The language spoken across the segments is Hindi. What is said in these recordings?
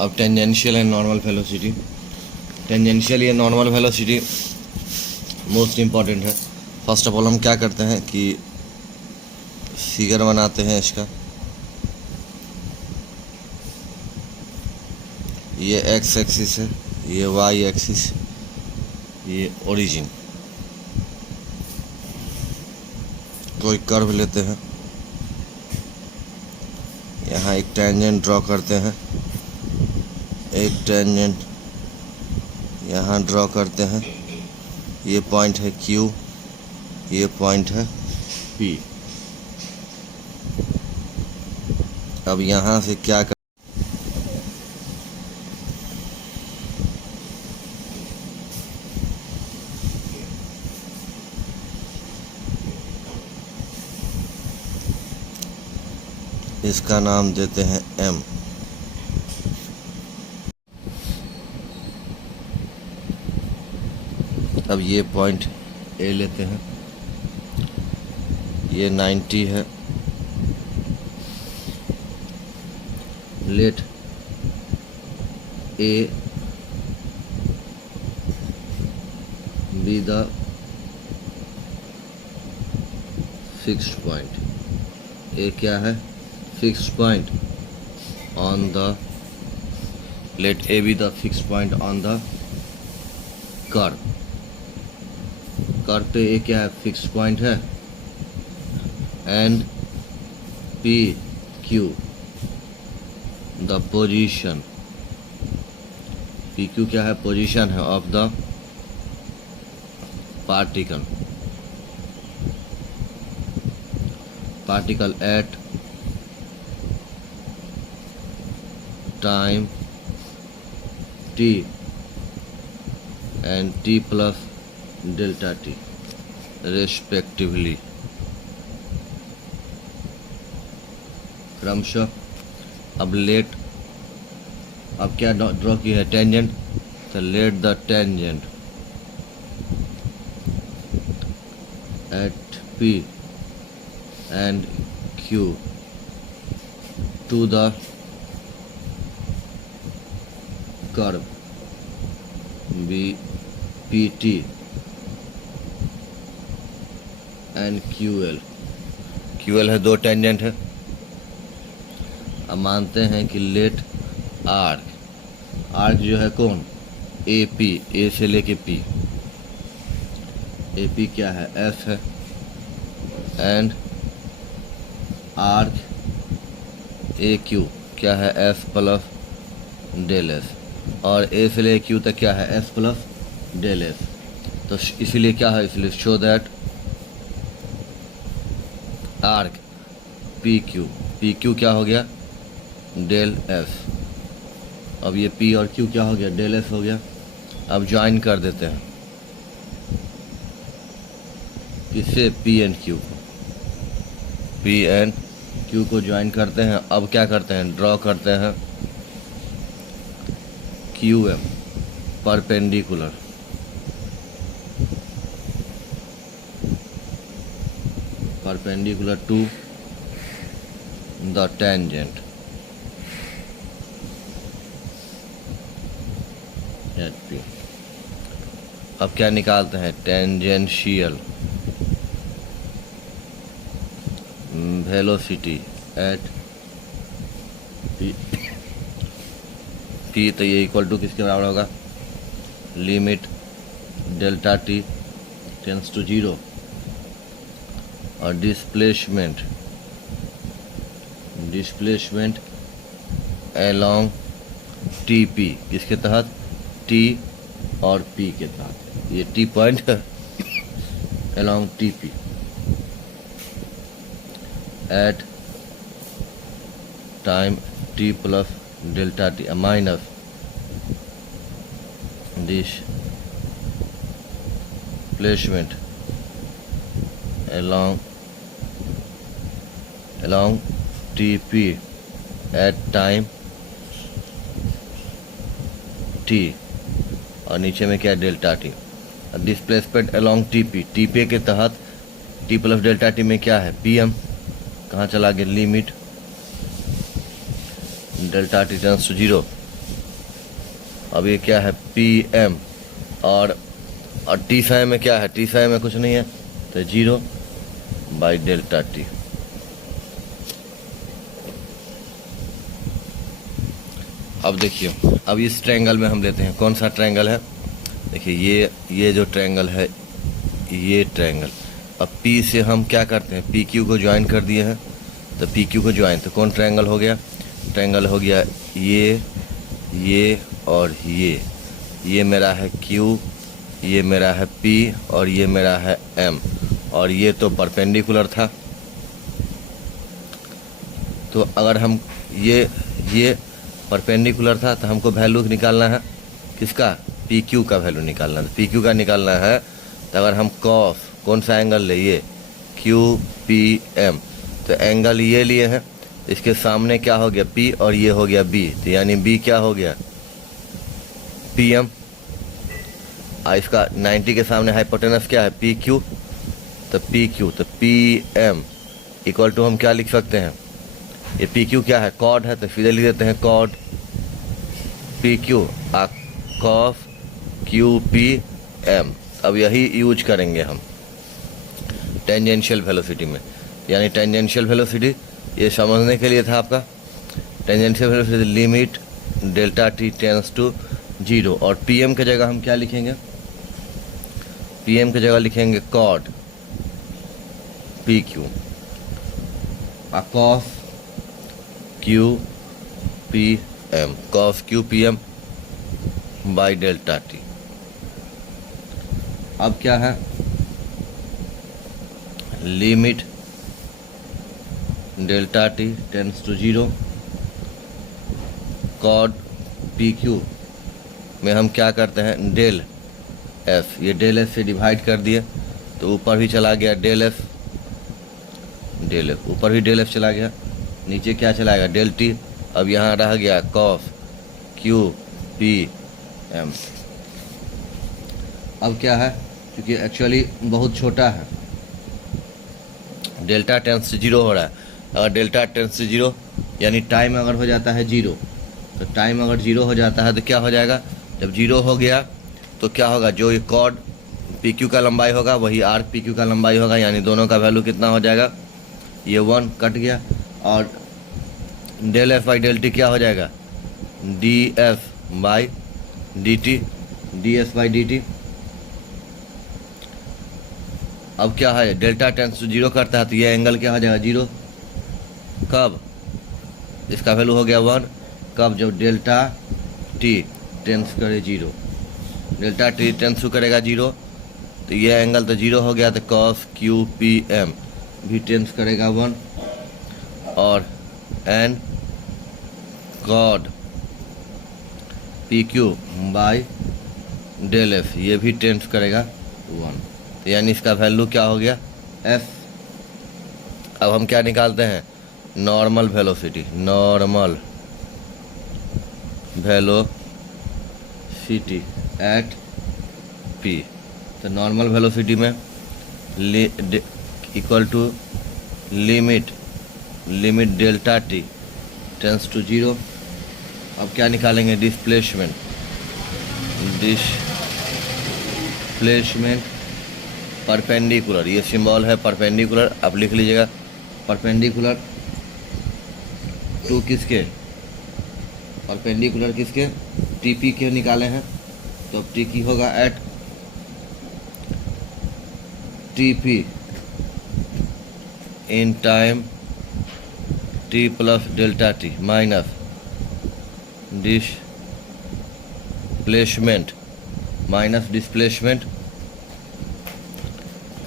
अब tangential and normal velocity. Tangential या नॉर्मल वेलोसिटी मोस्ट इम्पॉर्टेंट है। फर्स्ट ऑफ ऑल हम क्या करते हैं कि फिगर बनाते हैं इसका। ये एक्स एक्सिस है, ये वाई एक्सिस, ये ओरिजिन। कोई कर्व लेते हैं, यहाँ एक टेंजेंट ड्रॉ करते हैं, एक टेंजेंट यहाँ ड्रॉ करते हैं। ये पॉइंट है Q, ये पॉइंट है P। अब यहाँ से क्या कर इसका नाम देते हैं M। अब ये पॉइंट A लेते हैं, ये 90 है। Let A be the fixed point। A क्या है? fixed point on the, let A be the fixed point on the curve। Curve पे A क्या है? फिक्स्ड पॉइंट है। And P Q the position, P Q क्या है? पोजीशन है of the particle at time T and T plus delta T respectively। क्रमशः। अब लेट, अब क्या ड्रॉ की है? टेंजेंट। तो let the tangent at P and Q to the curve PT and QL है, दो टेंजेंट है। अब मानते हैं कि लेट आर्क जो है कौन? AP, A से लेके P। AP क्या है? F है। एंड आर्क AQ क्या है? F plus del S। और A से लेके Q तक क्या है? F plus del S। तो इसीलिए क्या है? इसलिए शो दैट आर्क PQ क्या हो गया? Del F। अब ये P और Q क्या हो गया? डेल F हो गया। अब ज्वाइन कर देते हैं किससे? P एंड Q को ज्वाइन करते हैं। अब क्या करते हैं? ड्रॉ करते हैं QM perpendicular to the tangent at P। अब क्या निकालते हैं? Tangential velocity at P। तो ये इक्वल टू किसके बराबर होगा? Limit delta T tends to 0 और डिस्प्लेसमेंट अलोंग TP किसके तहत? T और P के तहत। ये T पॉइंट है along TP at time T plus delta T minus displacement along TP at time T और नीचे में क्या? Delta T। Displacement along TP के तहत T प्लस डेल्टा T में क्या है? PM। कहाँ चला गया? Limit delta T tends to 0 अब ये क्या है पी एम, और टी समय में क्या है, टी समय में कुछ नहीं है तो 0 बाई डेल्टा टी। अब देखिए, अब इस ट्रायंगल में हम लेते हैं, कौन सा ट्रायंगल है, देखिए ये जो ट्रायंगल है, ये ट्रायंगल। अब P से हम क्या करते हैं, पी क्यू को ज्वाइन कर दिए हैं, तो पी क्यू को ज्वाइन, तो कौन ट्रायंगल हो गया, ट्रायंगल हो गया ये और ये मेरा है Q, ये मेरा है P और ये मेरा है M, और ये तो परपेंडिकुलर था। तो अगर हम ये परपेंडिकुलर था तो हमको वैल्यू निकालना है किसका, पी क्यू का वैल्यू निकालना है। पी क्यू का निकालना है तो अगर हम कॉस, कौन सा एंगल ले, ये क्यू पी एम, तो एंगल ये लिए हैं, इसके सामने क्या हो गया P और ये हो गया B, तो यानी B क्या हो गया पी एम। इसका 90 के सामने हाइपोटेनस क्या है पी क्यू, तो पी क्यू, तो पी एम इक्वल टू हम क्या लिख सकते हैं, ये पी क्यू क्या है, कॉड है, तो सीधे लिख देते हैं कॉड P Q cos Q P M. अब यही यूज करेंगे हम टेंजेंशियल वेलोसिटी में, यानी टेंजेंशियल वेलोसिटी ये समझने के लिए था आपका, tangential velocity limit delta T tends to 0, और पी एम के जगह हम क्या लिखेंगे, पी एम की जगह लिखेंगे कॉड P Q cos Q P M, cos Q P M by delta T. अब क्या है, limit delta T tends to 0, कॉड पी क्यू में हम क्या करते हैं डेल एस, ये डेल एस से डिवाइड कर दिए तो ऊपर भी चला गया डेल एस, ऊपर भी डेल एस चला गया, नीचे क्या चलाएगा डेल टी। अब यहाँ रह गया कॉस क्यू पी एम। अब क्या है, क्योंकि एक्चुअली बहुत छोटा है, डेल्टा टेंस से 0 हो रहा है, अगर डेल्टा टेंस से 0 यानी टाइम अगर हो जाता है 0, तो टाइम अगर 0 हो जाता है तो क्या हो जाएगा, जब 0 हो गया तो क्या होगा, जो ये कॉड पी क्यू का लंबाई होगा वही आर पी क्यू का लंबाई होगा, यानी दोनों का वैल्यू कितना हो जाएगा, ये 1 कट गया, और del F by del T क्या हो जाएगा, D F by D T, D S by D T. अब क्या है, डेल्टा टेंस टू 0 करता है तो ये एंगल क्या हो जाएगा 0, कब, इसका वैल्यू हो गया 1, कब, जब डेल्टा टी टेंस करे 0, डेल्टा टी टेंस टू करेगा 0, तो ये एंगल तो 0 हो गया, तो कॉस क्यू पी एम भी टेंस करेगा 1, और एन कॉड P Q by del F ये भी टेंस करेगा 1, तो यानी इसका वैल्यू क्या हो गया एफ। अब हम क्या निकालते हैं, normal velocity, normal velocity at P, तो नॉर्मल वेलोसिटी में equal to limit delta T tends to 0। अब क्या निकालेंगे, डिस्प्लेसमेंट परपेंडिकुलर, ये सिंबल है परपेंडिकुलर, आप लिख लीजिएगा, परपेंडिकुलर टू किसके, परपेंडिकुलर किसके, टीपी के निकाले हैं, तो टी की होगा at TP in time T plus delta T minus displacement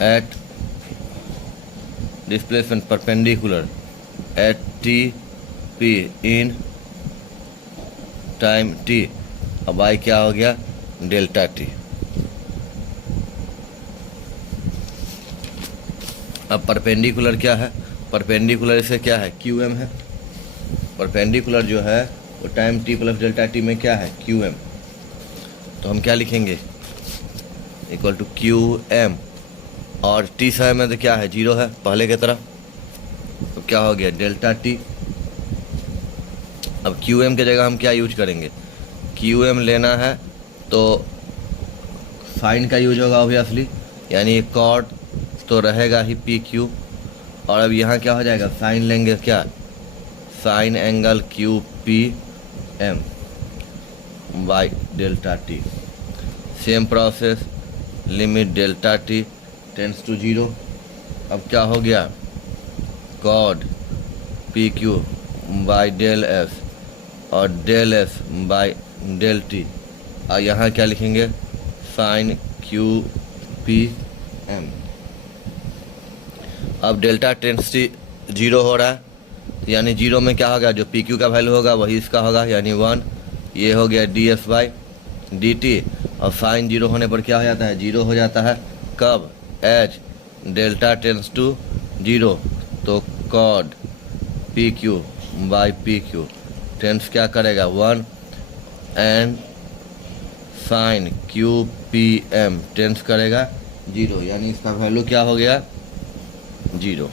at displacement perpendicular at T P in time T. अब आई क्या हो गया डेल्टा टी। अब परपेंडिकुलर क्या है, परपेंडिकुलर इसे क्या है क्यू एम है, परपेंडिकुलर जो है वो time T plus delta T में क्या है क्यू एम, तो हम क्या लिखेंगे इक्वल टू क्यू एम, और टी समय में तो क्या है 0 है पहले की तरह, तो क्या हो गया डेल्टा टी। अब क्यू एम की जगह हम क्या यूज करेंगे, क्यू एम लेना है तो साइन का यूज होगा ऑब्वियसली, यानी कॉड तो रहेगा ही पी क्यू। और अब यहाँ क्या हो जाएगा, साइन लेंगे क्या, sine angle Q P M by delta T. Same process, limit delta T tends to 0। अब क्या हो गया, cos P Q by del S और del S by del T. और यहाँ क्या लिखेंगे, साइन क्यू पी एम। अब डेल्टा टेंड्स टू 0 हो रहा है, यानी 0 में क्या होगा, जो पी क्यू का वैल्यू होगा वही इसका होगा, यानी 1। ये हो गया D S by D T. और साइन 0 होने पर क्या हो जाता है, 0 हो जाता है कब, एच डेल्टा टेंड्स टू 0। तो कॉड P Q by P Q tends क्या करेगा 1 and sine Q P M tends करेगा 0, यानी इसका वैल्यू क्या हो गया 0।